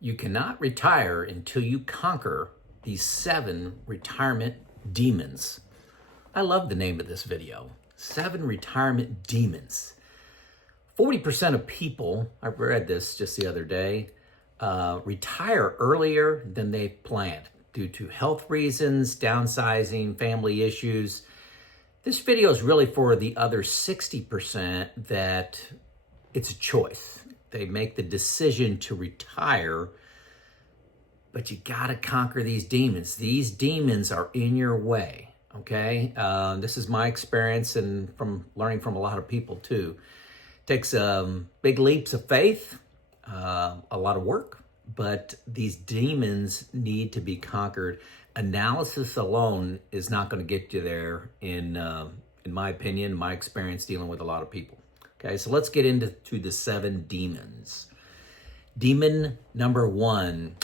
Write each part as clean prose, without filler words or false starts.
You cannot retire until you conquer these 7 retirement demons. I love the name of this video, 7 retirement demons. 40% of people, I read this just the other day, retire earlier than they planned due to health reasons, downsizing, family issues. This video is really for the other 60% that it's a choice. They make the decision to retire, but you gotta conquer these demons. These demons are in your way, okay? This is my experience and from learning from a lot of people too. It takes big leaps of faith, a lot of work, but these demons need to be conquered. Analysis alone is not gonna get you there in my opinion, my experience dealing with a lot of people. Okay, so let's get into the 7 demons. Demon number 1,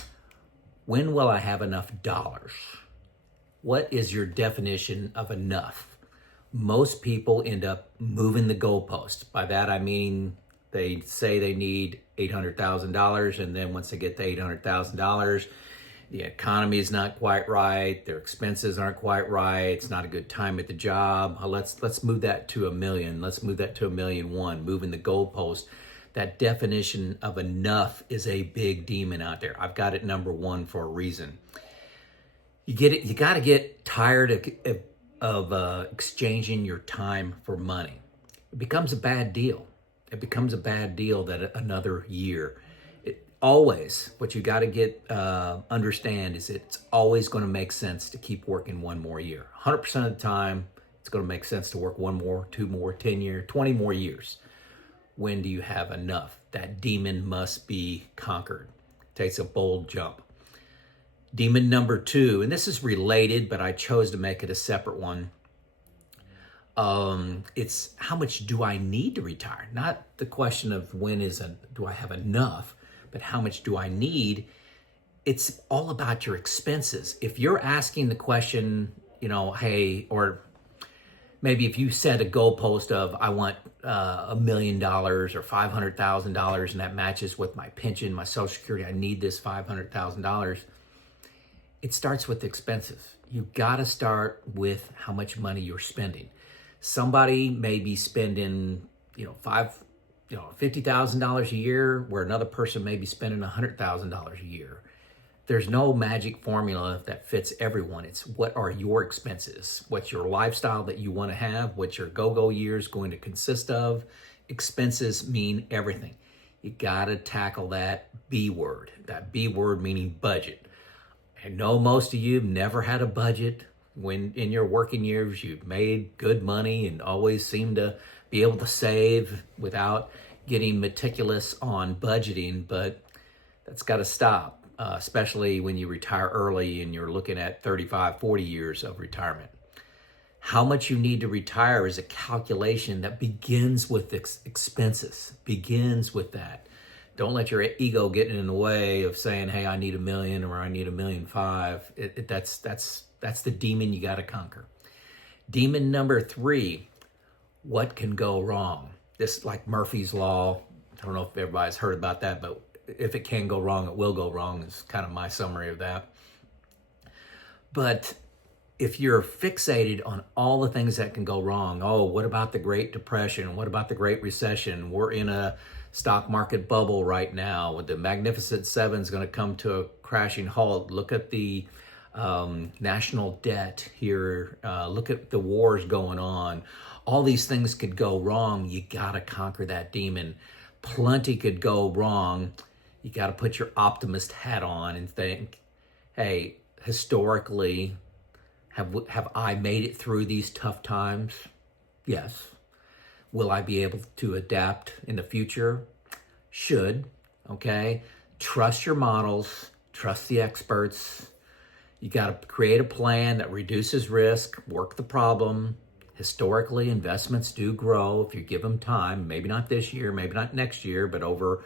when will I have enough dollars? What is your definition of enough? Most people end up moving the goalpost. By that I mean they say they need $800,000, and then once they get to $800,000, the economy is not quite right, their expenses aren't quite right, it's not a good time at the job. Let's move that to $1 million. Let's move that to $1.1 million, moving the goalpost. That definition of enough is a big demon out there. I've got it number 1 for a reason. You got to get tired of exchanging your time for money. It becomes a bad deal. It becomes a bad deal that another year. Always, what you got to understand is it's always going to make sense to keep working one more year. 100% of the time, it's going to make sense to work 1 more, 2 more, 10 years, 20 more years. When do you have enough? That demon must be conquered. It takes a bold jump. Demon number 2, and this is related, but I chose to make it a separate one. It's how much do I need to retire? Not the question of do I have enough, but how much do I need? It's all about your expenses. If you're asking the question, hey, or maybe if you set a goalpost of I want $1 million or $500,000, and that matches with my pension, my Social Security, I need this $500,000. It starts with expenses. You gotta start with how much money you're spending. Somebody may be spending, $50,000 a year, where another person may be spending $100,000 a year. There's no magic formula that fits everyone. It's what are your expenses? What's your lifestyle that you want to have? What's your go-go years going to consist of? Expenses mean everything. You got to tackle that B word meaning budget. I know most of you never had a budget. When in your working years, you've made good money and always seem to be able to save without getting meticulous on budgeting, but that's got to stop, especially when you retire early and you're looking at 35, 40 years of retirement. How much you need to retire is a calculation that begins with expenses, begins with that. Don't let your ego get in the way of saying, hey, I need $1 million or I need $1.5 million. That's the demon you got to conquer. Demon number 3, what can go wrong? This, like Murphy's Law, I don't know if everybody's heard about that, but if it can go wrong, it will go wrong is kind of my summary of that. But if you're fixated on all the things that can go wrong, what about the Great Depression? What about the Great Recession? We're in a stock market bubble right now. The Magnificent Seven is going to come to a crashing halt. Look at the national debt here. Look at the wars going on. All these things could go wrong. You got to conquer that demon. Plenty could go wrong. You got to put your optimist hat on and think, hey, historically, have I made it through these tough times? Yes. Will I be able to adapt in the future? Should. Okay. Trust your models. Trust the experts. You got to create a plan that reduces risk, work the problem. Historically, investments do grow if you give them time. Maybe not this year, maybe not next year, but over,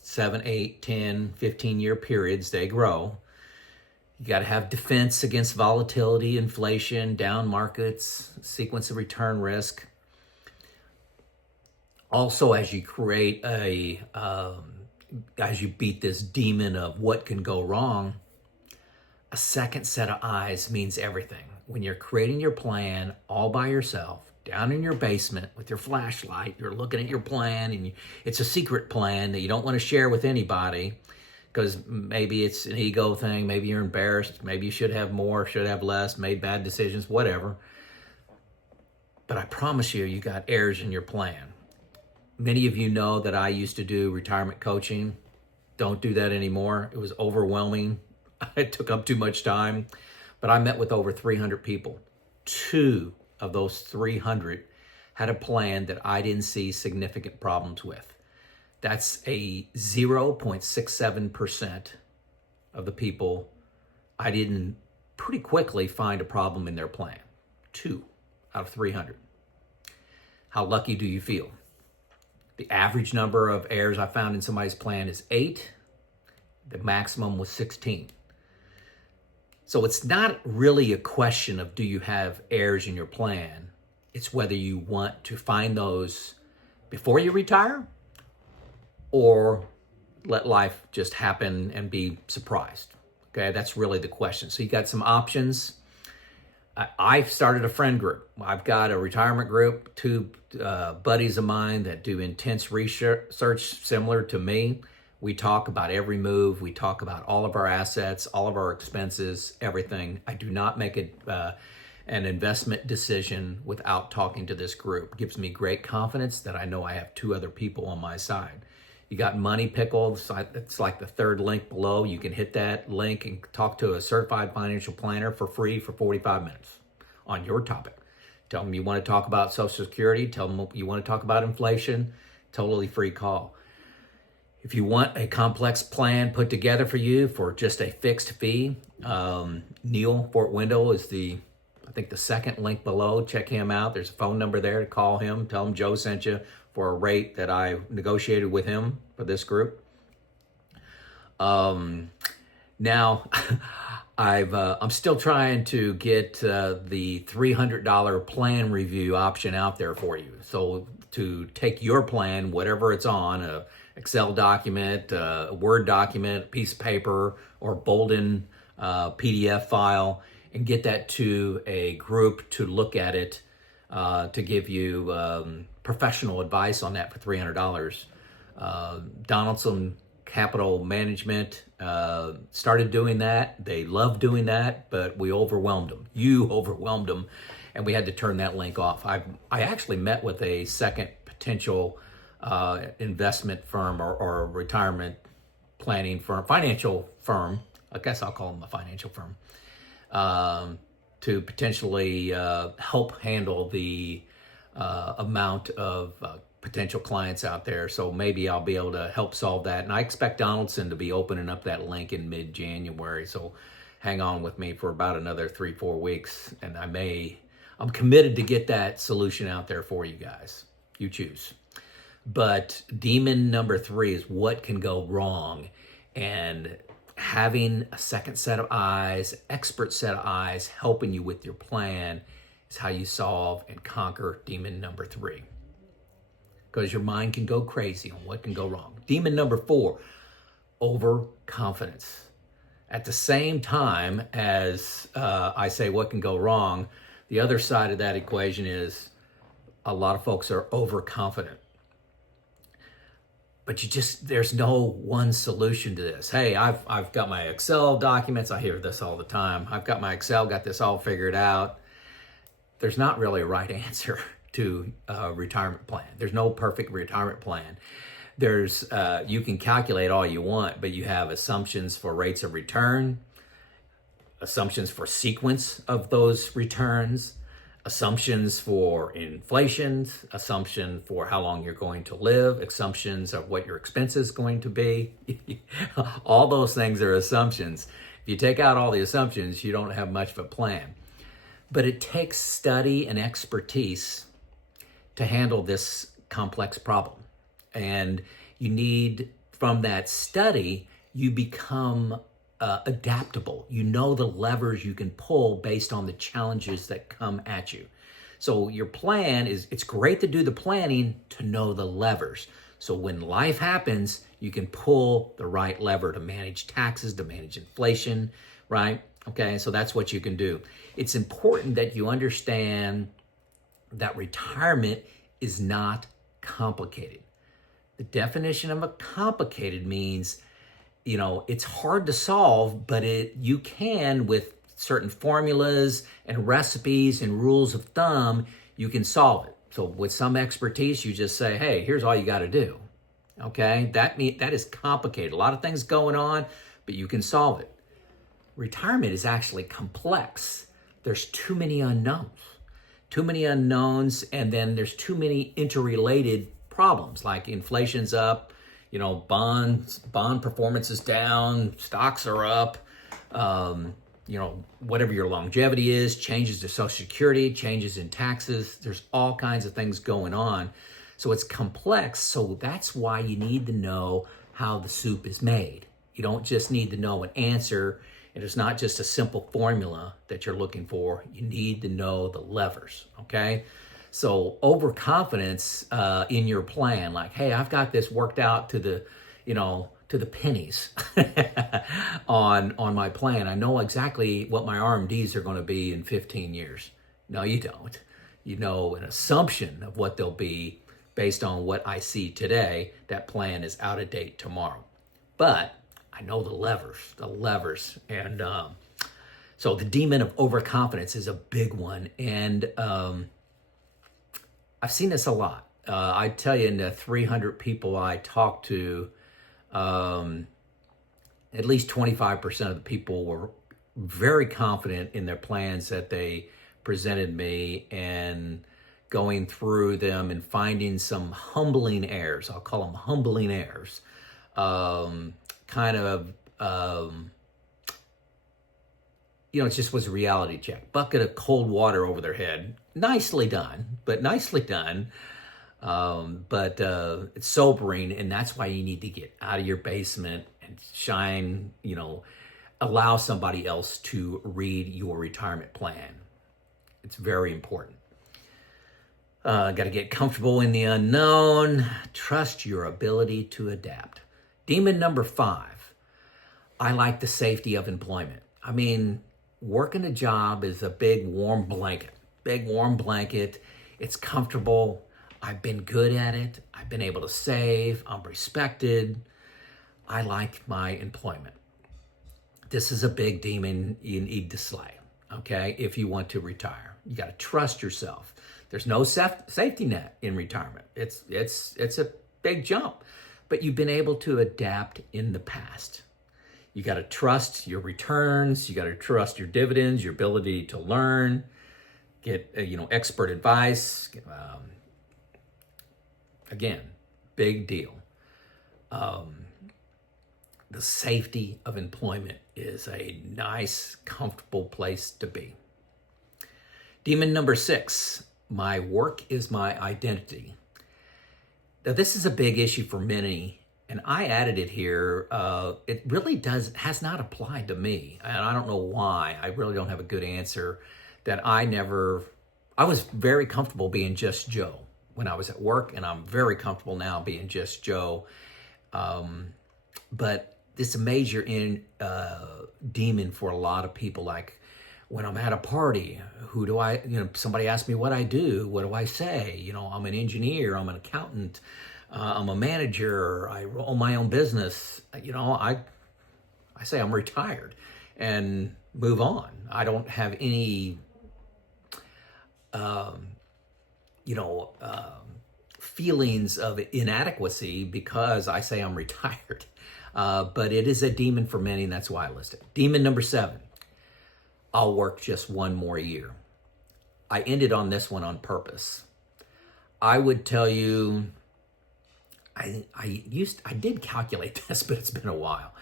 7, 8, 10, 15-year periods, they grow. You got to have defense against volatility, inflation, down markets, sequence of return risk. Also, as you create a as you beat this demon of what can go wrong, a second set of eyes means everything. When you're creating your plan all by yourself, down in your basement with your flashlight, you're looking at your plan, and it's a secret plan that you don't want to share with anybody because maybe it's an ego thing, maybe you're embarrassed, maybe you should have more, should have less, made bad decisions, whatever. But I promise you, you got heirs in your plan. Many of you know that I used to do retirement coaching. Don't do that anymore. It was overwhelming. It took up too much time. But I met with over 300 people. 2 of those 300 had a plan that I didn't see significant problems with. That's a 0.67% of the people I didn't pretty quickly find a problem in their plan. 2 out of 300. How lucky do you feel? The average number of heirs I found in somebody's plan is 8. The maximum was 16. So it's not really a question of do you have heirs in your plan. It's whether you want to find those before you retire or let life just happen and be surprised. Okay, that's really the question. So you got some options. I've started a friend group. I've got a retirement group, 2 buddies of mine that do intense research similar to me. We talk about every move. We talk about all of our assets, all of our expenses, everything. I do not make an investment decision without talking to this group. It gives me great confidence that I know I have 2 other people on my side. You got Money Pickle. It's like the 3rd link below. You can hit that link and talk to a certified financial planner for free for 45 minutes on your topic. Tell them you want to talk about Social Security. Tell them you want to talk about inflation. Totally free call. If you want a complex plan put together for you for just a fixed fee, Neil Fort Wendell is the 2nd link below. Check him out. There's a phone number there to call him. Tell him Joe sent you for a rate that I negotiated with him for this group. Now, I'm still trying to get the $300 plan review option out there for you. So to take your plan, whatever it's on, a Excel document, a Word document, a piece of paper, or Boldin PDF file, and get that to a group to look at it, to give you professional advice on that for $300. Donaldson Capital Management started doing that. They love doing that, but we overwhelmed them. You overwhelmed them, and we had to turn that link off. I actually met with a second potential investment firm or retirement planning firm, financial firm. I guess I'll call them a financial firm, to potentially help handle the amount of potential clients out there. So maybe I'll be able to help solve that. And I expect Donaldson to be opening up that link in mid-January. So hang on with me for about another 3-4 weeks. And I'm committed to get that solution out there for you guys. You choose. But demon number 3 is what can go wrong. And having a second set of eyes, expert set of eyes helping you with your plan is how you solve and conquer demon number 3. Because your mind can go crazy on what can go wrong. Demon number 4, overconfidence. At the same time as I say what can go wrong, the other side of that equation is a lot of folks are overconfident. But there's no one solution to this. Hey, I've got my Excel documents. I hear this all the time. I've got my Excel, got this all figured out. There's not really a right answer to a retirement plan. There's no perfect retirement plan. You can calculate all you want, but you have assumptions for rates of return, assumptions for sequence of those returns, assumptions for inflation, assumption for how long you're going to live, assumptions of what your expense is going to be. All those things are assumptions. If you take out all the assumptions, you don't have much of a plan. But it takes study and expertise to handle this complex problem. And you need, from that study, you become adaptable. You know the levers you can pull based on the challenges that come at you. So your plan it's great to do the planning to know the levers. So when life happens, You can pull the right lever to manage taxes, to manage inflation, right? Okay, so that's what you can do. It's important that you understand that retirement is not complicated. The definition of a complicated means, it's hard to solve, but you can, with certain formulas and recipes and rules of thumb, you can solve it. So with some expertise, you just say, hey, here's all you got to do. Okay, that is complicated. A lot of things going on, but you can solve it. Retirement is actually complex. There's too many unknowns. And then there's too many interrelated problems, like inflation's up, bond performance is down, stocks are up, whatever your longevity is, changes to Social Security, changes in taxes. There's all kinds of things going on. So it's complex. So that's why you need to know how the soup is made. You don't just need to know an answer. And it's not just a simple formula that you're looking for. You need to know the levers, okay? So overconfidence in your plan, like, hey, I've got this worked out to the pennies on my plan. I know exactly what my RMDs are going to be in 15 years. No, you don't. You know an assumption of what they'll be based on what I see today. That plan is out of date tomorrow. But I know the levers. And so the demon of overconfidence is a big one. And I've seen this a lot. I tell you, in the 300 people I talked to, at least 25% of the people were very confident in their plans that they presented me, and going through them and finding some humbling errors. I'll call them humbling errors. It just was a reality check. Bucket of cold water over their head. Nicely done. But it's sobering, and that's why you need to get out of your basement and shine, allow somebody else to read your retirement plan. It's very important. Got to get comfortable in the unknown. Trust your ability to adapt. Demon number 5, I like the safety of employment. I mean, working a job is a big warm blanket. It's comfortable. I've been good at it. I've been able to save. I'm respected. I like my employment. This is a big demon you need to slay, okay, if you want to retire. You got to trust yourself. There's no safety net in retirement. It's a big jump, but you've been able to adapt in the past. You got to trust your returns. You got to trust your dividends, your ability to learn, get expert advice. Again, big deal. The safety of employment is a nice, comfortable place to be. Demon number 6, my work is my identity. Now, this is a big issue for many, and I added it here. It really has not applied to me, and I don't know why. I really don't have a good answer. That I was very comfortable being just Joe when I was at work, and I'm very comfortable now being just Joe. But this is a major demon for a lot of people. Like when I'm at a party, somebody asks me what I do, what do I say? I'm an engineer, I'm an accountant, I'm a manager, I own my own business. I say I'm retired and move on. I don't have any feelings of inadequacy because I say I'm retired. But it is a demon for many, and that's why I list it. Demon number 7, I'll work just one more year. I ended on this one on purpose. I would tell you, I did calculate this, but it's been a while.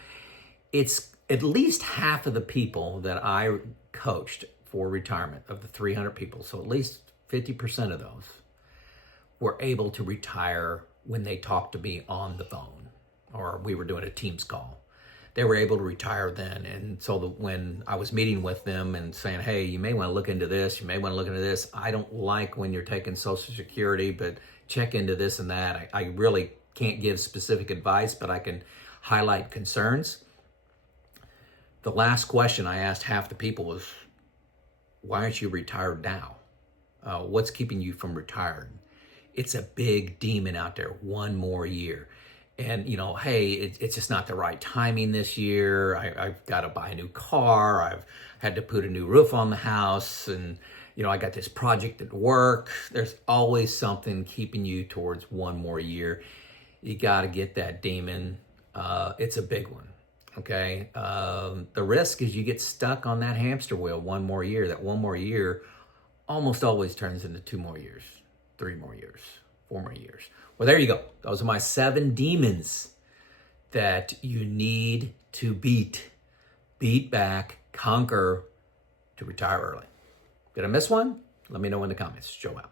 It's at least half of the people that I coached for retirement, of the 300 people, so at least 50% of those were able to retire when they talked to me on the phone, or we were doing a Teams call. They were able to retire then. And so when I was meeting with them and saying, hey, you may want to look into this, you may want to look into this. I don't like when you're taking Social Security, but check into this and that. I really can't give specific advice, but I can highlight concerns. The last question I asked half the people was, why aren't you retired now? What's keeping you from retiring? It's a big demon out there, one more year. And, hey, it's just not the right timing this year. I've got to buy a new car. I've had to put a new roof on the house. And, I got this project at work. There's always something keeping you towards one more year. You got to get that demon. It's a big one. Okay. The risk is you get stuck on that hamster wheel one more year. That one more year almost always turns into 2 more years, 3 more years, 4 more years. Well, there you go. Those are my 7 demons that you need to beat back, conquer to retire early. Did I miss one? Let me know in the comments. Joe out.